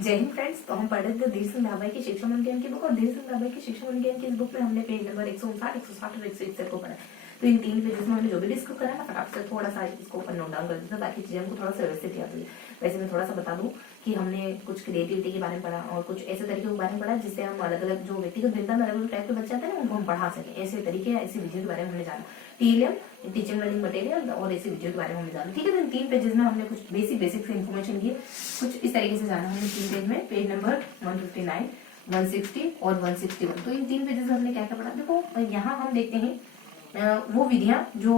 जय हिंद फ्रेंड्स। तो हम पढ़ रहे थे धीर सिंह भाभा की शिक्षा विज्ञान की बुक, और धीर सिंह भाभा की शिक्षा विज्ञान की इस बुक में हमने पेज नंबर 159, 160 और 161 को पढ़ा। तो इन 3 पेजेस में हमने जो भी डिस्कस करा ना, फटाफट से थोड़ा सा इसको ऊपर नोट डाउन कर देता ताकि चीजें हमको थोड़ा सा व्यवस्थित याद हो। वैसे मैं थोड़ा सा बता दूं कि हमने कुछ क्रिएटिविटी के बारे में पढ़ा और कुछ ऐसे तरीके के बारे में पढ़ा जिससे हम अलग अलग जो व्यक्तिगत भिन्नता में अलग अलग टाइप के बच्चे आते हैं ना, उनको हम पढ़ा सके। ऐसे तरीके ऐसी विधियों के बारे में हमने जाना, टीएलएम टीचिंग लर्निंग मटेरियल और ऐसी विधियों के बारे में हमने जाना। ठीक है, तो इन 3 पेजेस में हमने कुछ बेसिक इन्फॉर्मेशन की, कुछ इस तरीके से जाना हमने 3 पेज में, पेज नंबर 159, 160 और 161। तो इन 3 पेजेस में हमने क्या क्या पढ़ा। देखो यहाँ हम देखते हैं वो विधियां जो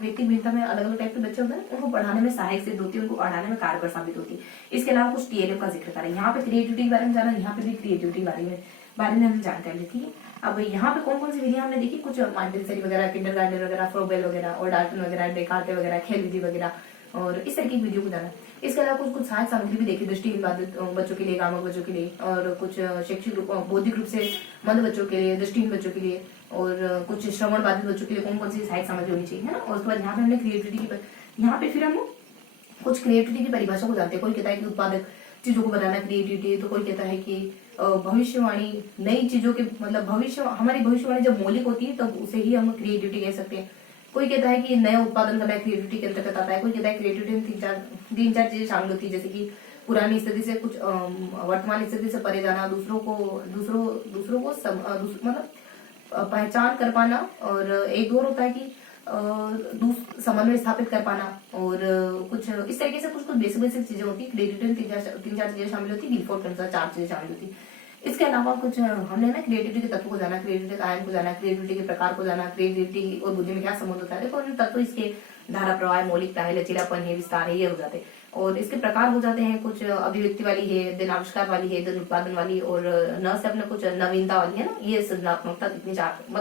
व्यक्ति भिन्नता में अलग अलग टाइप के बच्चे होते हैं उनको पढ़ाने में सहायक सिद्ध होती है, उनको पढ़ाने में कारगर साबित होती है। इसके अलावा कुछ टीएलएम का जिक्र करें, यहाँ पे क्रिएटिविटी के बारे में जाना, यहाँ पे भी क्रिएटिविटी के बारे में हम जानकारी ली थी। अब यहाँ पे कौन कौन सी विधियां हमने देखी, कुछ मॉन्टेसरी वगैरह, किंडरगार्टन वगैरह, फ्रोबेल वगैरह और डाल्टन वगैरह, डेकार्टे वगैरह, खेल विधि वगैरह और इस तरह की वीडियो को जाना। इसके अलावा कुछ सहायक सामग्री भी देखी, दृष्टिहीन बाधित बच्चों के लिए, गामक बच्चों के लिए, और कुछ शैक्षिक रूप बौद्धिक रूप से मंद बच्चों के लिए, दृष्टिहीन बच्चों के लिए, और कुछ श्रवण बाधित बच्चों के लिए कौन कौन सी सहायक सामग्री होनी चाहिए, है ना। और उसके बाद यहाँ पे हमने क्रिएटिविटी की, यहाँ पे फिर हम कुछ क्रिएटिविटी की परिभाषा को जानते हैं। कोई कहता है कि उत्पादक चीजों को बनाना क्रिएटिविटी, तो कोई कहता है कि भविष्यवाणी, नई चीजों के मतलब हमारी भविष्यवाणी जब मौलिक होती है तब उसे ही हम क्रिएटिविटी कह सकते हैं। कोई कहता है कि नया उत्पादन करना क्रिएटिविटी के अंतर्गत आता है। कोई कहता है क्रिएटिविटी में तीन चार चीजें शामिल होती है, जैसे कि पुरानी स्थिति से कुछ वर्तमान स्थिति से परे जाना, दूसरों को मतलब पहचान कर पाना, और एक और होता है कि समन्वय स्थापित कर पाना, और कुछ इस तरीके से कुछ बेसिक चीजें होती है। क्रिएटिविटी में तीन चार चीजें शामिल होती है, डिफॉल्ट के अनुसार 4 चीजें शामिल होती है। इसके अलावा कुछ हमने ना क्रिएटिविटी के तत्व को जाना, क्रिएटिविटी के आयाम को जाना, क्रिएटिविटी के प्रकार को जाना, क्रिएटिविटी और बुद्धि में क्या संबंध होता है। देखो तत्व इसके धारा प्रवाह, मौलिकता है, लचीलापन है, विस्तार है, ये हो जाते हैं। और इसके प्रकार हो जाते हैं, कुछ अभिव्यक्ति वाली है, दिन आविष्कार वाली है, दिन उत्पादन वाली, और न से अपने कुछ नवीनता वाली है ना। ये सृजनात्मकता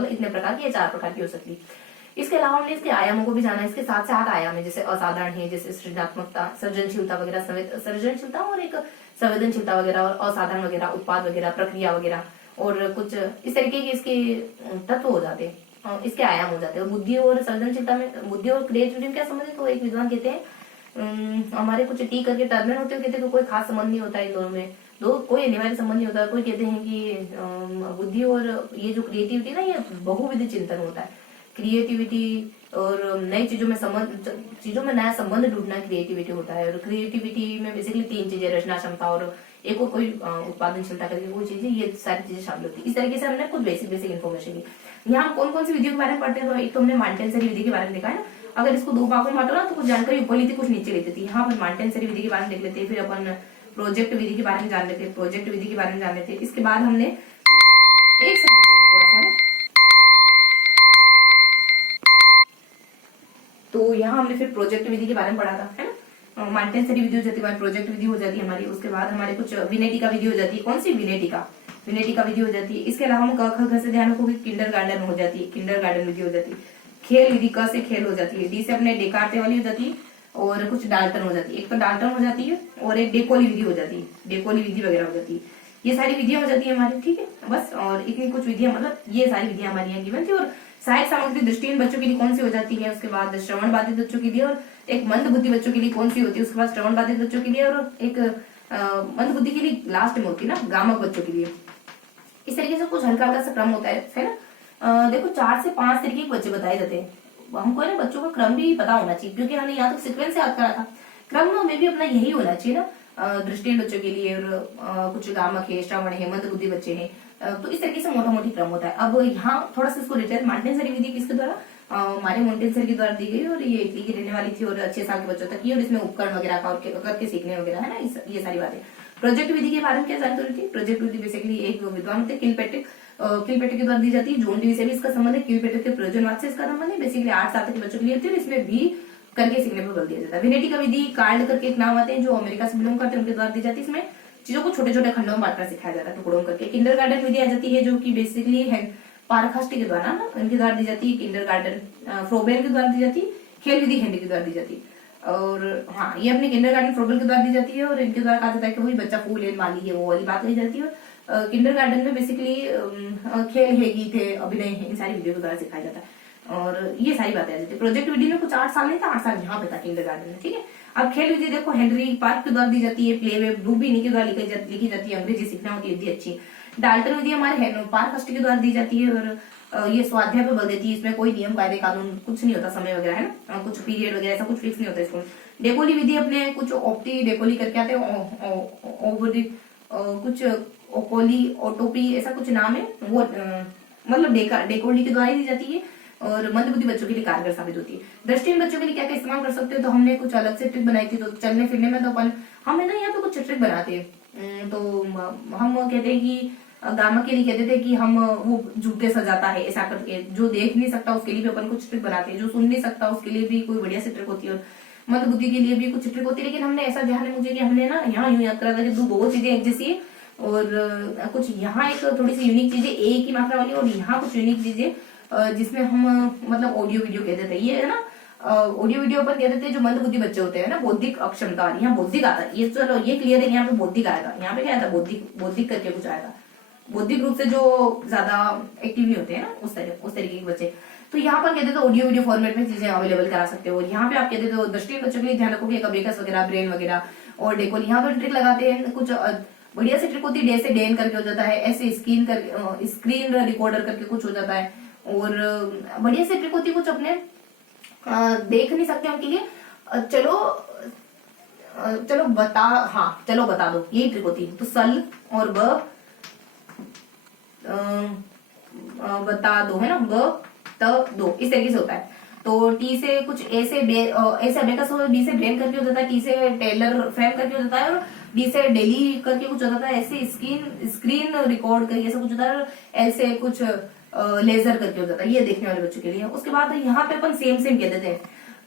इतने प्रकार की, ये 4 प्रकार की हो सकती है। इसके अलावा हमने इसके आयामों को भी जाना। इसके 7 से 8 आयाम है, जैसे असाधारण है, जैसे सृजनात्मकता, सर्जनशीलता वगैरह, सर्जनशीलता और एक संवेदनशीलता वगैरह, और असाधारण वगैरह, उत्पाद वगैरह, प्रक्रिया वगैरह, और कुछ इस तरीके के इसके तत्व हो जाते हैं, इसके आयाम हो जाते हैं। बुद्धि और सर्जनशीलता में, बुद्धि और क्रिएटिविटी में क्या संबंध है, तो एक विद्वान कहते हैं हमारे कुछ टी करके टर्मिनल होते हैं, कहते हैं तो कोई खास संबंध नहीं होता है इन दोनों में, कोई अनिवार्य संबंध नहीं होता। कोई कहते हैं कि बुद्धि और ये जो क्रिएटिविटी ना, ये बहुविध चिंतन होता है। क्रिएटिविटी और नई चीजों में नया संबंध ढूंढना क्रिएटिविटी होता है। और क्रिएटिविटी में बेसिकली 3 चीजें, रचना क्षमता और एक और कोई उत्पादनशीलता करके कोई चीजें, ये सारी चीजें शामिल होती है। इस तरीके से हमने कुछ बेसिक इन्फॉर्मेशन दी। यहाँ कौन कौन सी विधियों के बारे में पढ़ते हैं, तो एक तो हमने मॉन्टेसरी विधि के बारे में देखा है ना। अगर इसको 2 भागों में बांटो ना, तो कुछ जानकारी ऊपर ली थी, कुछ नीचे लेती थी। यहाँ पर मॉन्टेसरी विधि के बारे में देख लेते हैं, फिर अपन प्रोजेक्ट विधि के बारे में जान लेते हैं, प्रोजेक्ट विधि के बारे में जान लेते हैं। इसके बाद हमने एक सेकंड थोड़ा सा, तो यहाँ हमने फिर प्रोजेक्ट विधि के बारे में पढ़ा था, है ना। मॉन्टेसरी विधि हो जाती है, प्रोजेक्ट विधि हो जाती है हमारी। उसके बाद हमारे कुछ विनेटिका विधि हो जाती है। कौन सी? विनेटिका विधि हो जाती है। इसके अलावा हम क ख से ध्यान रखोगे, किंडरगार्टन हो जाती है, किंडरगार्टन विधि हो जाती है। खेल विधि, क से खेल हो जाती है, डी से अपने डेकार्टे वाली हो जाती है, और कुछ डाल्टन हो जाती है। एक तो डाल्टन हो जाती है और एक डेकोली विधि हो जाती है, डेकोली विधि वगैरह हो जाती है। ये सारी विधियां हो जाती है हमारी, ठीक है बस। और इतनी कुछ विधियां, मतलब ये सारी विधियां हमारी यहाँ गिवन थी। और सहायक सामग्री दृष्टिहीन बच्चों के लिए कौन सी हो जाती है, उसके बाद श्रवण बाधित बच्चों के लिए, और एक मंद बुद्धि बच्चों के लिए कौन सी होती है, उसके बाद श्रवण बाधित बच्चों के लिए, और एक मंद बुद्धि के लिए लास्ट में होती है ना, गामक बच्चों के लिए। इस तरीके से कुछ हल्का हल्का सा क्रम होता है ना। देखो 4 से 5 तरीके के बच्चे बताए जाते हैं। हमको है ना बच्चों का क्रम भी पता होना चाहिए, क्योंकि हमने यहाँ तक सीक्वेंस याद करा था। क्रम में भी अपना यही होना चाहिए ना, दृष्टिहीन बच्चों के लिए, और कुछ गामक है, श्रवण है, मंद बुद्धि बच्चे हैं। तो इस तरीके से मोटा मोटी क्रम होता है। अब यहाँ थोड़ा सा इसको रिटेल मॉन्टेसरी विधि किसके द्वारा, हमारे मॉन्टेसरी के द्वारा दी गई, और ये इटली की रहने वाली थी, और 6 साल के बच्चों तक की, और इसमें उपकरण वगैरह का करके सीखने वगैरह है ना, ये सारी बातें। प्रोजेक्ट विधि के बारे में क्या जानकारी थी? प्रोजेक्ट विधि बेसिकली एक विद्वान होते हैं, किलपेट्रिक के द्वारा दी जाती है। जोन डी से भी इसका संबंध है, किलपेट्रिक के प्रयोजनवाद से इसका संबंध है। बेसिकली 8 साल के बच्चों के लिए होती है, इसमें भी करके सीखने पर बल दिया जाता है। विनेटिका विधि, कार्ड करके एक नाम आते हैं जो अमेरिका से बिलोंग करते हैं, उनके द्वारा दी जाती है। इसमें चीजों को छोटे छोटे खंडों में बांटना सिखाया जाता है, टुकड़ों करके। किंडरगार्टन विधि आ जाती है, जो कि बेसिकली है पारखाष्टी के द्वारा ना, इनके द्वारा दी जाती है। किंडरगार्टन फ्रोबेल के द्वारा दी जाती है। खेल विधि हेनरी के द्वारा दी जाती है। और हाँ, ये अपने किंडरगार्टन फ्रोबेल के द्वारा दी जाती है, और इनके द्वारा कहा जाता है कि वही बच्चा फूल है, माली है, वो वाली बात कही जाती है। किंडरगार्टन में बेसिकली खेल है, गीत है, अभिनय है, इन सारी विधियों के द्वारा सिखाया जाता है। और ये सारी बातें आ जाती है। प्रोजेक्ट विधि में कुछ 8 साल नहीं था, 8 साल यहाँ पे था किंडरगार्टन में, ठीक है। अब खेल विधि देखो, हेनरी पार्क के द्वारा दी जाती है, प्ले वे रूबी इन्हीं के द्वारा लिखी जाती है, अंग्रेजी सीखना होती है अच्छी। डाल्टन विधि हमारे पार्क हस्ट के द्वारा दी जाती है, और ये स्वाध्याय पे बल देती है, इसमें कोई नियम कायदे कानून कुछ नहीं होता, समय वगैरह है ना, कुछ पीरियड वगैरह ऐसा कुछ फिक्स नहीं होता इसको। डेकोली विधि अपने कुछ ऑप्टी डेकोली करके आते हैं, कुछ ओकोली ओटोपी ऐसा कुछ नाम है वो, मतलब डेकोली के द्वारा ही दी जाती है, और मंदबुद्धि बच्चों के लिए कारगर साबित होती है। दृष्टिहीन बच्चों के लिए क्या क्या इस्तेमाल कर सकते हो, तो हमने कुछ अलग से ट्रिक बनाई थी। तो चलने फिरने में तो अपन हम है ना यहाँ पे कुछ ट्रिक बनाते हैं, तो हम कहते हैं कि गामा के लिए कहते थे कि हम वो जूते सजाता है ऐसा करके, जो देख नहीं सकता उसके लिए भी अपन कुछ ट्रिक बनाते हैं, जो सुन नहीं सकता उसके लिए भी कोई बढ़िया सी ट्रिक होती है, और मंदबुद्धि के लिए भी कुछ ट्रिक होती है। लेकिन हमने ऐसा ध्यान है मुझे कि हमने ना यहाँ यूं याद करा था कि दो चीजें एक जैसी, और कुछ यहाँ एक थोड़ी सी यूनिक चीजें एक ही मात्रा वाली, और यहाँ कुछ यूनिक चीजें जिसमें हम मतलब ऑडियो वीडियो कहते थे। ये है ना ऑडियो वीडियो पर कहते थे जो मंदबुद्धि बच्चे होते हैं ना, बौद्धिक अक्षमता, यहाँ बौद्धिक आता है, ये चलो ये क्लियर है, यहाँ पे बौद्धिक आएगा, यहाँ पे क्या आता है बौद्धिक करके कुछ आएगा, बौद्धिक रूप से जो ज्यादा एक्टिव नहीं होते हैं ना उस तरीके के बच्चे। तो यहाँ पर कहते थे ऑडियो वीडियो फॉर्मेट में चीजें अवेलेबल करा सकते हो। यहाँ पे आप कहते थे दृष्टि बच्चों के लिए ध्यान रखो कि अबेकस वगैरह, ब्रेन वगैरह और डेकोल, यहाँ पर ट्रिक लगाते हैं। कुछ बढ़िया सी ट्रिक होती है, डे से डेन करके हो जाता है, ऐसे स्क्रीन रिकॉर्डर करके कुछ हो जाता है, और बढ़िया सी ट्रिक होती है कुछ अपने देख नहीं सकते उनके लिए, चलो बता दो, यही ट्रिक होती है। तो सल और बता दो है ना, दो इस तरीके से होता है। तो टी से कुछ ऐसे अबेकस हो, बी से ब्रेन करके हो जाता है, टी से टेलर फ्रेम करके हो जाता है, और डी से डेली करके कुछ हो जाता है, ऐसे स्क्रीन रिकॉर्ड करके ऐसा कुछ होता है, और एल से कुछ लेजर करके हो जाता है, ये देखने वाले बच्चों के लिए। उसके बाद यहाँ पे अपन सेम कहते थे,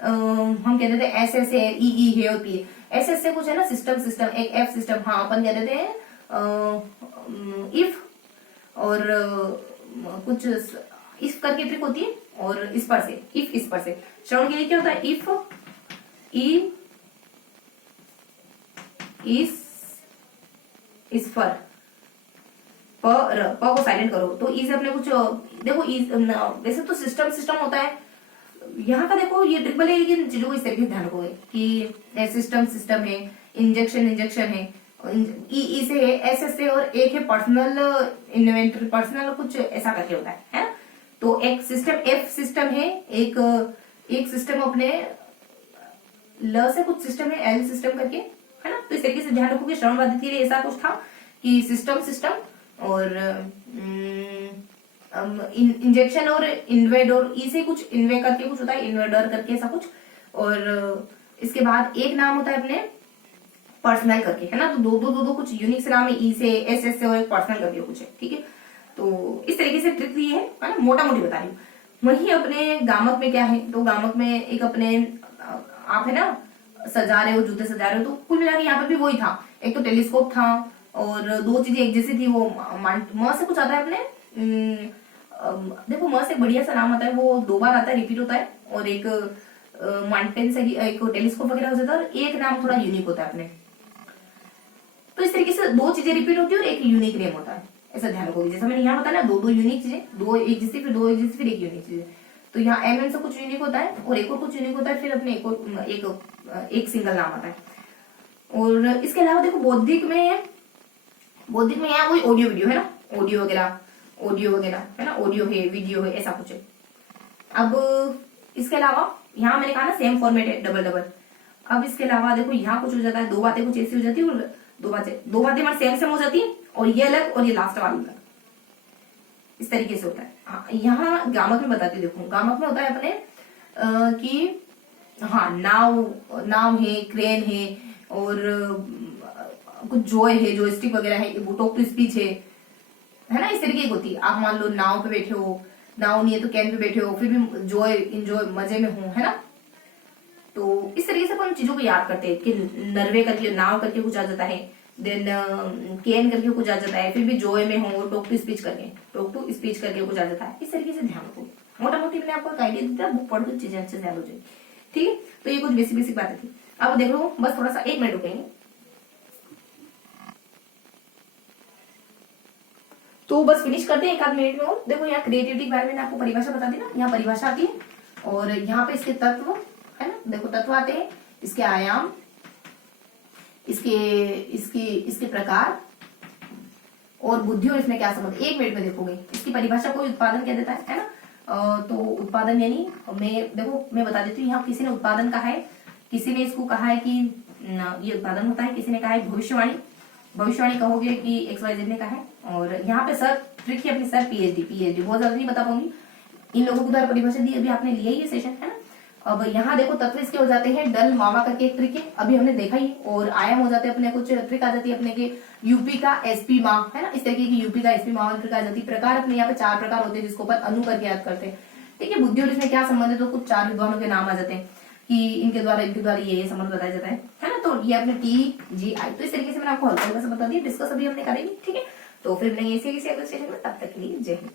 हम कहते थे एस एस है, ई है और पी। एस एस से कुछ है ना सिस्टम, एक एफ सिस्टम, हाँ अपन कहते थे इफ, और कुछ इफ करके ट्रिक होती है, और इस पर से इफ, इस पर से श्रवण के लिए क्या होता है, इफ इस पर प को साइलेंट करो, तो ई से अपने कुछ देखो, वैसे तो सिस्टम होता है यहाँ का, देखो ये ट्रिपल है, लेकिन चीजों को इस तरीके से ध्यान रखोगे कि सिस्टम है, इंजेक्शन है, ई से है, एस से, और एक है पर्सनल इन्वेंटरी, पर्सनल कुछ ऐसा करके होता है ना। तो एक सिस्टम एफ सिस्टम है, एक सिस्टम अपने ल से कुछ सिस्टम है, एल सिस्टम करके है ना। तो इस तरीके से ध्यान रखोगे श्रवण बाधित के लिए ऐसा कुछ था कि सिस्टम और इंजेक्शन और इन्वेड, और ई से कुछ इन्वे करके कुछ होता है, इन्वेडर करके ऐसा कुछ, और इसके बाद एक नाम होता है अपने पर्सनल करके है ना। तो दो कुछ यूनिक से नाम है, ई से, एस से, और एक पर्सनल करके कुछ है, ठीक है। तो इस तरीके से ट्रिक दी है ना, मोटा मोटी बता रही हूँ। वही अपने गामक में क्या है, तो गामक में एक अपने आप है ना सजा रहे हो, जूते सजा रहे हो, तो कुल मिला के यहाँ पे भी वही था, एक तो टेलीस्कोप था, और दो चीजें एक जैसी थी। वो म से कुछ आता है अपने, देखो म से एक बढ़िया सा नाम आता है, वो 2 बार आता है, रिपीट होता है, और एक माउंटेन से एक टेलीस्कोप वगैरह हो जाता है, और एक नाम थोड़ा यूनिक होता है अपने। तो इस तरीके से 2 चीजें रिपीट होती है और एक यूनिक नेम होता है, ऐसा ध्यान रखोगे। जैसा मैंने यहाँ बताया ना, 2 यूनिक चीजें, 2 एक जैसी, फिर 2 एक जैसी, फिर एक यूनिक चीजें। तो यहाँ एम से कुछ यूनिक होता है, और एक और कुछ यूनिक होता है, फिर अपने एक सिंगल नाम आता है। और इसके अलावा देखो बौद्धिक में यहाँ वही ऑडियो वीडियो है ना, ऑडियो वगैरह है ना, ऑडियो है, वीडियो है, ऐसा कुछ है। अब इसके अलावा यहाँ मैंने कहा ना सेम फॉर्मेट है, डबल। अब इसके अलावा देखो यहाँ कुछ हो जाता है, 2 बातें कुछ ऐसी हो जाती है, और 2 बातें हमारे सेम हो जाती है, और ये अलग और ये लास्ट वाली अलग, इस तरीके से होता है। हाँ, यहाँ गामक में बताती हूँ, देखो गामक में होता है अपने कि हाँ नाव है, क्रेन है, और कुछ जॉय है, जॉयस्टिक वगैरह है, टॉक टू स्पीच है ना, इस तरीके की होती है। आप मान लो नाव पे बैठे हो, नाव नहीं है तो कैन पे बैठे हो, फिर भी इंजॉय मजे में हो, है ना। तो इस तरीके से अपन चीजों को याद करते हैं कि नर्वे करके, नाव करके कुछ आ जाता है, देन कैन करके कुछ आ जाता है, फिर भी जॉय में हो, टॉक टू स्पीच करके कुछ आ जाता है। इस तरीके से ध्यान रखो, मोटा मोटी मैंने आपको एक आइडिया दिया, बुक पढ़ के चीजें अच्छे से ध्यान हो जाएगी, ठीक है। तो ये कुछ बेसिक बातें थी। अब देख लो, बस थोड़ा सा 1 मिनट रुकेंगे। तो बस फिनिश करते हैं एक आध मिनट में। और देखो यहाँ क्रिएटिविटी के बारे में आपको परिभाषा बता दी ना, यहाँ परिभाषा आती है और यहाँ पे इसके तत्व है ना, देखो तत्व आते हैं, इसके आयाम, इसके इसके इसके प्रकार और बुद्धि और इसमें क्या संबंध, एक मिनट में देखोगे। इसकी परिभाषा कोई उत्पादन कह देता है ना, तो उत्पादन यानी मैं बता देती हूँ। यहाँ किसी ने उत्पादन कहा है, किसी ने इसको कहा है कि ये उत्पादन होता है, किसी ने कहा है भविष्यवाणी कहोगे कि XYZ ने कहा है। और यहाँ पे सर ट्रिक है अपनी, सर पीएचडी बहुत ज्यादा नहीं बता पाऊंगी, इन लोगों को द्वारा परिभाषा दी, अभी आपने लिया ही ये सेशन है ना। अब यहाँ देखो तत्व इसके हो जाते हैं डल मावा करके एक ट्रिक है, अभी हमने देखा ही। और आयाम हो जाते हैं अपने, कुछ ट्रिक आ जाती है अपने के यूपी का एसपी माँ है ना, इस तरीके की यूपी का एसपी माँ ट्रिक आ जाती है। प्रकार अपने यहाँ पे 4 प्रकार होते हैं जिसको अपन अनु करके याद करते हैं। ठीक है, बुद्धि और इसमें क्या संबंध है, तो कुछ 4 विद्वानों के नाम आ जाते हैं कि इनके द्वारा ये संबंध बताया जाता है ना। तो ये अपने TGI, तो इस तरीके से मैंने आपको हल्का हल्का से बता दिया, डिस्कस अभी हमने करेंगे। ठीक है, तो फिर मिलेंगे इसी किसी अगले सेशन में, तब तक के लिए जय हिंद।